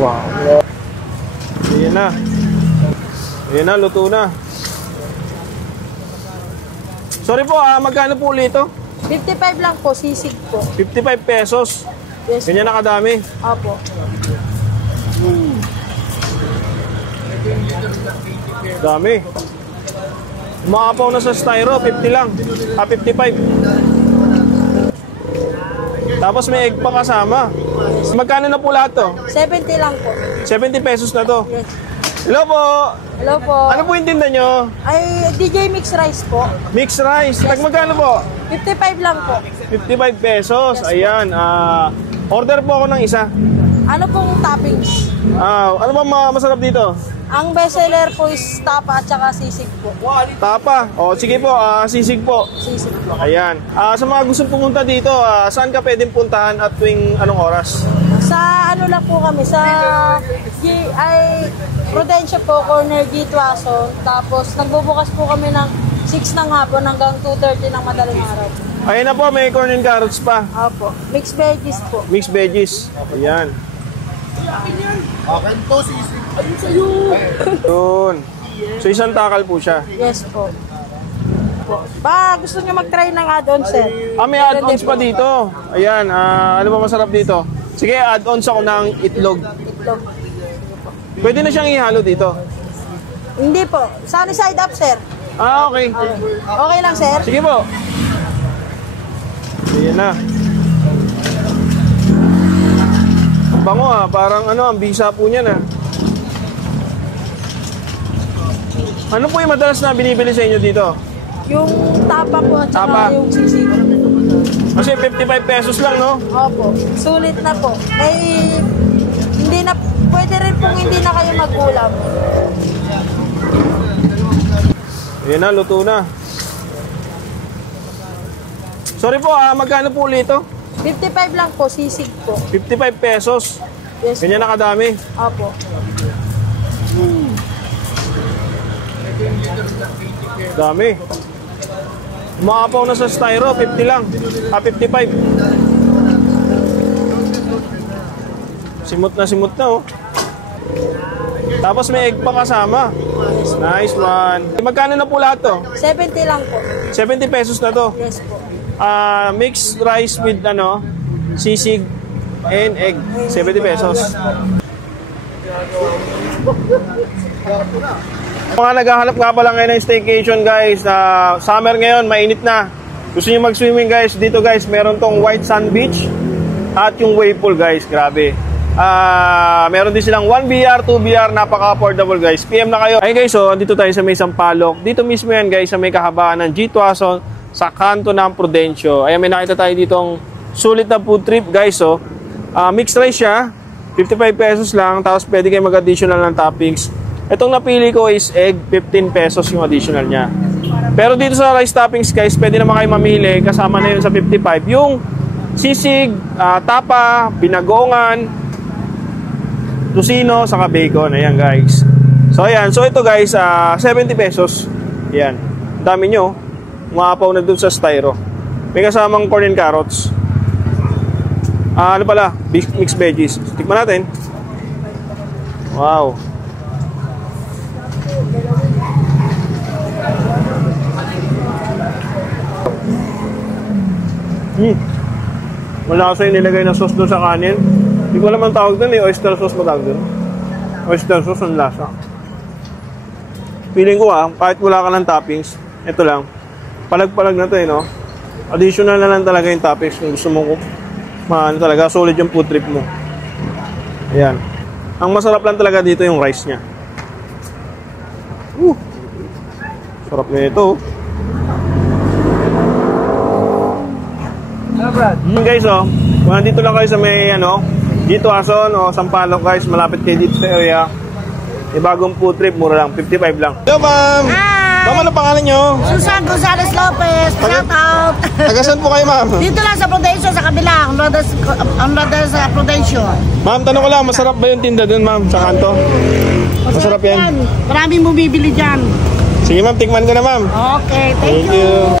Wow. Ayan na. Ayan na, luto na. Sorry po, magkano po ulit ito? 55 lang po, sisig po. 55 pesos. Yes. Ganyan na kadami. Opo. Dami. Umaapaw na sa styro, 50 lang. 55. Tapos may egg pa kasama. Magkano na po lahat to? 70 lang po. 70 pesos na to. Yes. Hello po. Hello po. Ano po yung tinda nyo? Ay, DJ Mix Rice po. Mixed rice. Tag magkano po? 55 lang po. 55 pesos. Ayan. Order po ako ng isa. Ano pong toppings? Ano ba masarap dito? Ang bestseller po is tapa at saka sisig po. Tapa. O sige po, sisig po. Sisig po. Ayan. Sa mga gustong pumunta dito, saan ka pwedeng puntahan at tuwing anong oras? Sa ano lang po kami, sa Prudencia po, corner G. Tuason. Tapos nagbubukas po kami ng 6 ng hapon hanggang 2:30 ng madaling araw. Ayun na po, may corn and carrots pa. Opo. Mixed veggies po. Mixed veggies. Ayan. Akin to, sisig. Ayun sa'yo. Yun. So isang takal po siya. Yes po. Ba, gusto nyo mag-try ng add-on, sir? May add-ons pa dito. Ayan, ano ba masarap dito? Sige, add-ons ako ng itlog. Itlog. Pwede na siyang ihalo dito. Hindi po. Sunny side up, sir. Okay. Okay lang, sir? Sige po. Ayan na. Ang bango parang ang bisa po niya na. Ano po yung madalas na binibili sa inyo dito? Yung tapa po at saka Tapa. yung sisig. Kasi 55 pesos lang, no? Opo. Sulit na po. Hindi na, pwede rin pong hindi na kayo mag-ulam. Ayan na, luto na. Sorry po, magkano po ulit ito? 55 lang po, sisig po. 55 pesos. Yes. Ganyan na kadami. Opo. Dami. Umaapaw na sa styro, 50 lang. 55. Simot na, oh. Tapos may egg pa kasama. Nice one. Magkano na po lahat to? 70 lang po. 70 pesos na to. Yes po. Mixed rice with sisig and egg. 70 pesos. Mga naghahanap nga pala ngayon ng staycation, guys. Summer ngayon, mainit na. Gusto niyo mag-swimming, guys? Dito, guys, meron tong White Sand Beach at yung wave pool, guys. Grabe. Meron din silang 1BR, 2BR, napaka-affordable, guys. PM na kayo. Ayun, guys, dito tayo sa may Sampaloc. Dito mismo yan, guys, sa may kahabaan ng G. Tuason, sa kanto ng Prudencio. Ayan, may nakita tayo ditong sulit na food trip, guys. Mixed rice siya, 55 pesos lang, tapos pwede kayo mag-additional ng toppings. Itong napili ko is egg, 15 pesos yung additional niya. Pero dito sa rice toppings, guys, pwede naman kayo mamili, kasama na yun sa 55, yung sisig, tapa, binagongan, tusino, saka bacon. Ayan, guys. So, ayan. So, ito, guys, 70 pesos. Ayan. Dami nyo. Umapaw na dun sa styro. May kasamang corn and carrots. Ano pala? Mixed veggies. Tikman natin. Wow. Wala kasi nilagay na sauce doon sa kanin. Hindi ko alam ang tawag doon, oyster sauce ba tawag doon? Oyster sauce ang lasa. Feeling ko kahit wala ka ng toppings, ito lang. Palag-palag na to no? Additional na lang talaga yung toppings kung gusto mo talaga, solid yung food trip mo. Ayan. Ang masarap lang talaga dito yung rice nya. Sarap na ito. Guys, kung nandito lang kayo sa may G. Tuason o Sampaloc, guys, malapit kayo dito sa area. May bagong food trip, mura lang, 55 lang. Hello, ma'am! Hi! Ma'am, ano pangalan nyo? Susan Gonzales Lopez, shout out! Tagasan po kayo, ma'am? Dito lang sa Prudencio, sa kabila, ang brothers sa Prudencio. Ma'am, tanong ko lang, masarap ba yung tinda dun, ma'am, sa kanto? Masarap yan? Maraming bumibili dyan. Sige, ma'am, tikman ko na, ma'am. Okay, thank you. you.